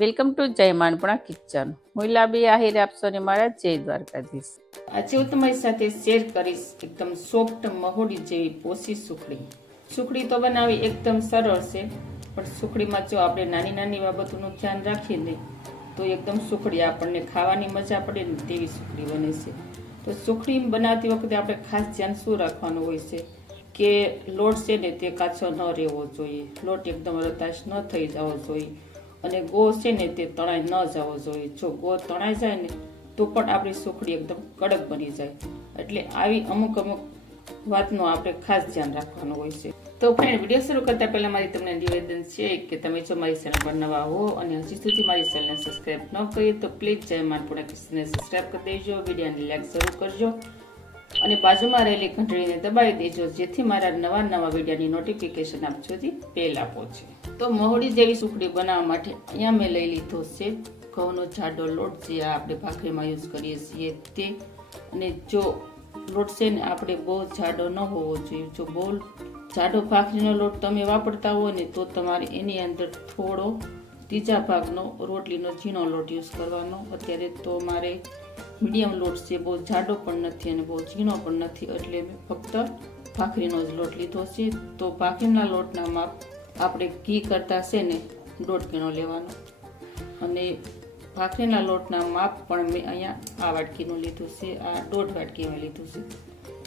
Welcome to જય માનપુણા kitchen. હું લાબી આહિર આપશો ને મારા જય દ્વારકાધીશ. આજે હું તમારી સાથે શેર કરીશ એકદમ સોફ્ટ મહોડી જેવી પોસી સુખડી. સુખડી તો બનાવી એકદમ સરળ છે, પણ સુખડીમાં જો આપણે નાની નાની બાબતોનું ધ્યાન રાખીએ ને તો એકદમ સુખડી આપણને ખાવાની મજા પડે ને તેવી સુખડી બને છે. તો સુખડી બનાવતી વખતે આપણે ખાસ ધ્યાન શું રાખવાનું હોય છે કે લોટ છે ને તે કાચો ન રહેવો જોઈએ, લોટ એકદમ રતાશ ન થઈ જવો જોઈએ, અને ગો છે ને તે તણાઈ ન જવો જોઈએ. જો ગો તણાઈ જાય ને તો પણ આપણી સુખડી એકદમ કડક બની જાય. એટલે આવી અમુક વાતનું આપણે ખાસ ધ્યાન રાખવાનું હોય છે. તો ફ્રેન્ડ, વિડીયો શરૂ કરતા પહેલા મારી તમને નિવેદન છે કે તમે જો મારી ચેનલ પર નવા હો અને હજી સુધી મારી ચેનલને સબસ્ક્રાઈબ ન કરી તો પ્લીઝ જય માનપુણા કિચનને સબસ્ક્રાઈબ કરી દેજો, વિડીયોને લાઈક જરૂર કરજો અને બાજુમાં રહેલી ઘંટડીને દબાવી દેજો, જેથી મારા નવા નવા વિડીયોની નોટિફિકેશન આપ સુધી પહેલા પહોંચે. તો મહોડી જેવી સુખડી બનાવવા માટે અહીંયા મેં લઈ લીધો છે ઘઉંનો જાડો લોટ, જે આપણે ભાખરીમાં યુઝ કરીએ છીએ તે. અને જો લોટ છે ને આપણે બહુ જાડો ન હોવો જોઈએ. જો બહુ જાડો ભાખરીનો લોટ તમે વાપરતા હો ને તો તમારે એની અંદર થોડો ત્રીજા ભાગનો રોટલીનો ઝીણો લોટ યુઝ કરવાનો. અત્યારે તો મારે મીડિયમ લોટ છે, બહુ જાડો પણ નથી અને બહુ ઝીણો પણ નથી, એટલે મેં ફક્ત ભાખરીનો જ લોટ લીધો છે. તો ભાખરીના લોટના માપ આપણે ઘી કરતા છે ને 1.5 કિલો લેવાનો, અને ભાખરીના લોટના માપ પણ મેં અહીંયા આ વાટકીનું લીધું છે, આ 1.5 વાટકી મેં લીધું છે.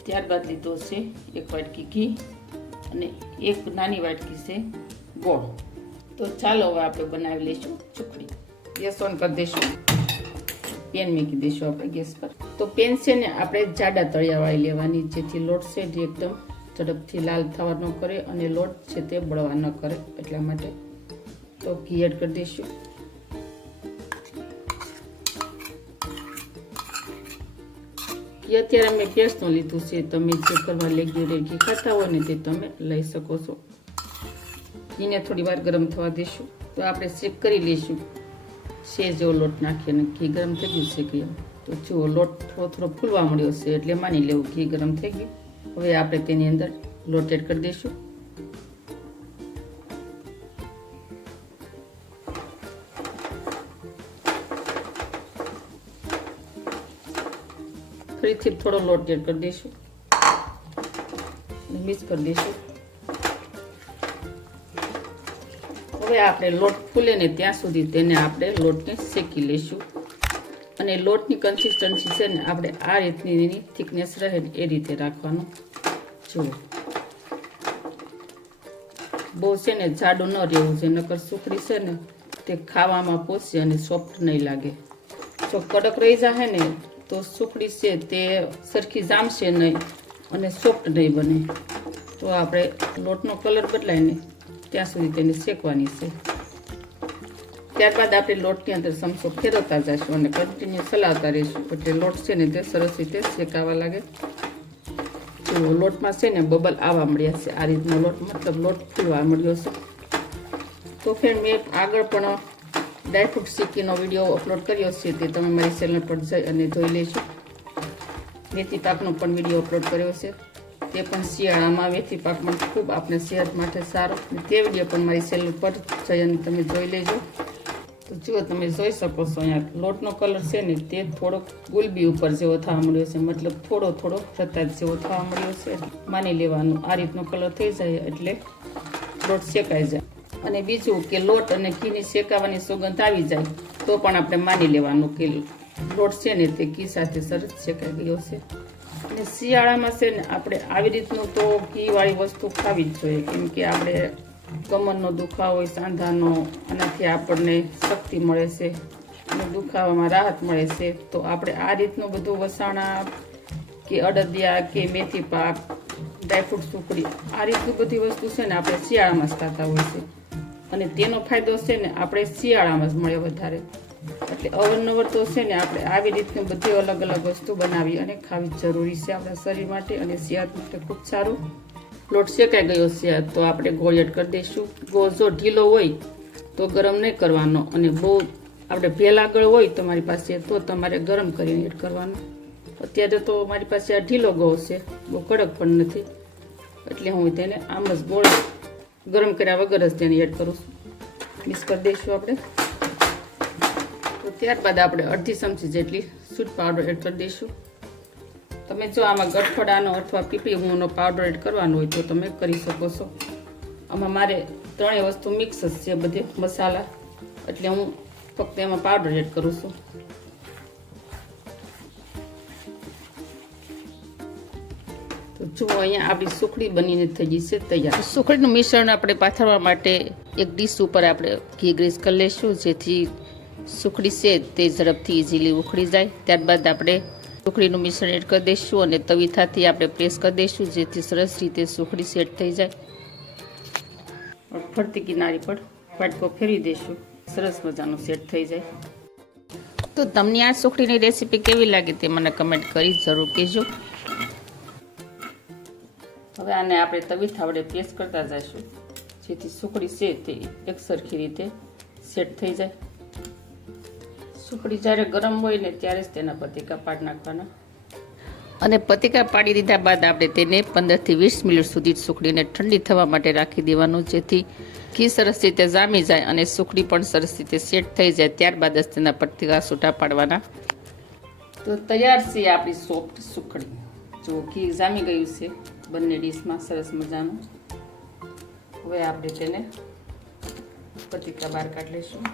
ત્યારબાદ લીધો છે 1 વાટકી ઘી અને 1 નાની વાટકી છે ગોળ. તો ચાલો હવે આપણે બનાવી લઈશું સુખડી. ગેસ ઓન કરી દઈશું, પેન મૂકી દઈશું આપણે ગેસ પર. તો પેન છે ને આપણે જાડા તળિયાવાળી લેવાની, જેથી લોટ છે જે એકદમ ઝડપથી લાલ થવા ન કરે અને લોટ છે તે બળવા ન કરે, એટલા માટે. તો ઘી એડ કરી દઈશું. ઘી અત્યારે મેં ભેંસનું લીધું છે, તમે જે ઘરમાં રેગ્યુલર ઘી ખાતા હોય ને તે તમે લઈ શકો છો. ઘીને થોડી વાર ગરમ થવા દઈશું. તો આપણે ચેક કરી લઈશું, છે જેવો લોટ નાખીએ અને ઘી ગરમ થઈ ગયું છે કે. તો જુઓ, લોટ થોડો થોડો ફૂલવા મળ્યો છે, એટલે માની લેવું ઘી ગરમ થઈ ગયું. હવે આપણે તેની અંદર લોટ એડ કરી દઈશું. ફરીથી થોડો લોટ એડ કરી દઈશું, મિક્સ કરી દઈશું. હવે આપણે લોટ ફૂલે ને ત્યાં સુધી તેને આપણે લોટને શેકી લઈશું. અને લોટની કન્સિસ્ટન્સી છે ને આપણે આ રીતની એની થિકનેસ રહે ને એ રીતે રાખવાનું. જુઓ, બહુ છે ને જાડું ન રહેવું છે, નકર સુખડી છે ને તે ખાવામાં પોચશે અને સોફ્ટ નહીં લાગે. જો કડક રહી જાય ને તો સુખડી છે તે સરખી જામશે નહીં અને સોફ્ટ નહીં બને. તો આપણે લોટનો કલર બદલાય ને ત્યાં સુધી તેને શેકવાની છે. ત્યારબાદ આપણે લોટની અંદર ચમચો ફેરવતા જઈશું અને કન્ટિન્યુ ચલાવતા રહીશું, એટલે લોટ છે ને તે સરસ રીતે શેકાવા લાગે. જો લોટમાં છે ને બબલ આવવા મળ્યા છે, આ રીતનો લોટ, મતલબ લોટ ફૂલવા મળ્યો છે. તો ફ્રેન્ડ, મેં આગળ પણ ડ્રાયફ્રૂટ શીકીનો વિડીયો અપલોડ કર્યો છે, તે તમે મારી ચેનલ પર જઈ અને જોઈ લેજો. મેથી પાકનો પણ વિડીયો અપલોડ કર્યો છે, તે પણ શિયાળામાં મેથી પાક પણ ખૂબ આપણે સેહત માટે સારો, તે વિડીયો પણ મારી ચેનલ પર જઈ અને તમે જોઈ લેજો. તો જુઓ, તમે જોઈ શકો છો અહીંયા લોટનો કલર છે ને તે થોડોક ગુલબી ઉપર જેવો થવા મળ્યો છે, મતલબ થોડો થોડો રતાજ જેવો થવા મળ્યો છે. માની લેવાનું આ રીતનો કલર થઈ જાય એટલે લોટ શેકાઈ જાય. અને બીજું કે લોટ અને ઘીની શેકાવાની સુગંધ આવી જાય તો પણ આપણે માની લેવાનું કે લોટ છે ને તે ઘી સાથે સરસ શેકાઈ ગયો છે. અને શિયાળામાં છે ને આપણે આવી રીતનું તો ઘીવાળી વસ્તુ ખાવી જ જોઈએ, કેમ કે આપણે કમરનો દુખાવો હોય, સાંધાનો, આનાથી આપણને શક્તિ મળે છે અને દુખાવામાં રાહત મળે છે. તો આપણે આ રીતનું બધું વસાણા કે અડદિયા કે મેથી પાક, ડ્રાયફ્રૂટ સુખડી, આ રીતની બધી વસ્તુ છે ને આપણે શિયાળામાં જ ખાતા હોય છે, અને તેનો ફાયદો છે ને આપણે શિયાળામાં જ મળે વધારે. એટલે અવારનવાર તો છે ને આપણે આવી રીતની બધી અલગ અલગ વસ્તુ બનાવી અને ખાવી જરૂરી છે આપણા શરીર માટે અને સેહત માટે ખૂબ સારું. લોટ શેકાઈ ગયો છે તો આપણે ગોળ એડ કરી દઈશું. ગોળ જો ઢીલો હોય તો ગરમ નહીં કરવાનો, અને બહુ આપણે ભેલાગળ હોય તમારી પાસે તો તમારે ગરમ કરીને એડ કરવાનો. અત્યારે તો મારી પાસે આ ઢીલો ગોળ છે, બહુ કડક પણ નથી, એટલે હું તેને આમ જ ગોળ ગરમ કર્યા વગર જ તેને એડ કરું છું. મિક્સ કરી દઈશું આપણે. ત્યારબાદ આપણે અડધી ચમચી જેટલી સૂટ પાવડર એડ કરી દઈશું. તમે જો આમાં ગઠોડાનો અથવા પીપળી મૂંગનો પાવડર એડ કરવાનો હોય તો તમે કરી શકો છો. આમાં મારે ત્રણેય વસ્તુ મિક્સ જ છે બધે મસાલા, એટલે હું ફક્ત એમાં પાવડર એડ કરું છું. તો જો અહીંયા આપણી સુખડી બનીને થઈ ગઈ છે તૈયાર. સુખડીનું મિશ્રણ આપણે પાથરવા માટે એક ડીશ ઉપર આપણે ઘી ગ્રીસ કરી લઈશું, જેથી સુખડી છે તે ઝડપથી ઇઝીલી ઉખડી જાય. ત્યારબાદ આપણે સુખડીનું મિશ્રણ એડ કરી દઈશું અને તવીથાથી આપણે પ્રેસ કરી દઈશું, જેથી સરસ રીતે સુખડી સેટ થઈ જાય. ફરતી કિનારી પર વાટકો ફેરવી દઈશું, સરસ મજાનું સેટ થઈ જાય. તો તમને આ સુખડીની રેસીપી કેવી લાગી તે મને કમેન્ટ કરી જરૂર કહેજો. હવે આને આપણે તવીથા વડે પ્રેસ કરતા જઈશું, જેથી સુખડી છે તે એક સરખી રીતે સેટ થઈ જાય. સુખડી જ્યારે ગરમ હોય ને ત્યારે જ તેના પતિકા પાડી નાખવાના. અને પતિકા પાડી દીધા બાદ આપણે તેને 15 થી 20 મિનિટ સુધી સુખડીને ઠંડી થવા માટે રાખી દેવાનું, જેથી ઘી સરસ રીતે જામી જાય અને સુખડી પણ સરસ રીતે સેટ થઈ જાય. ત્યારબાદ જ તેના પતિકા છૂટા પાડવાના. તો તૈયાર છે આપણી સોફ્ટ સુખડી. જો ઘી જામી ગયું છે બંને ડીશમાં સરસ મજાનું. હવે આપણે તેને પતિકા બહાર કાઢી લઈશું.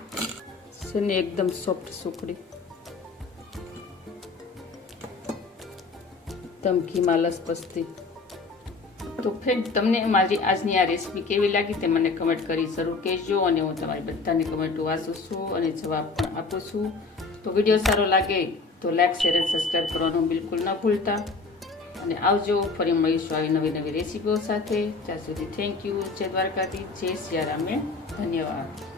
ને એકદમ સોફ્ટ સુખડી, એકદમ ઘીમાં લસપસતી. તો ફ્રેન્ડ, તમને મારી આજની આ રેસીપી કેવી લાગી તે મને કમેન્ટ કરી જરૂર કહેજો, અને હું તમારી બધાની કમેન્ટો વાંચું છું અને જવાબ પણ આપું છું. તો વિડીયો સારો લાગે તો લાઈક, શેર અને સબસ્ક્રાઈબ કરવાનું બિલકુલ ન ભૂલતા. અને આવજો, ફરી મળીશું આવી નવી નવી રેસીપીઓ સાથે. ત્યાં સુધી થેન્ક યુ. જય દ્વારકાથી, જય સિયારામ, ધન્યવાદ.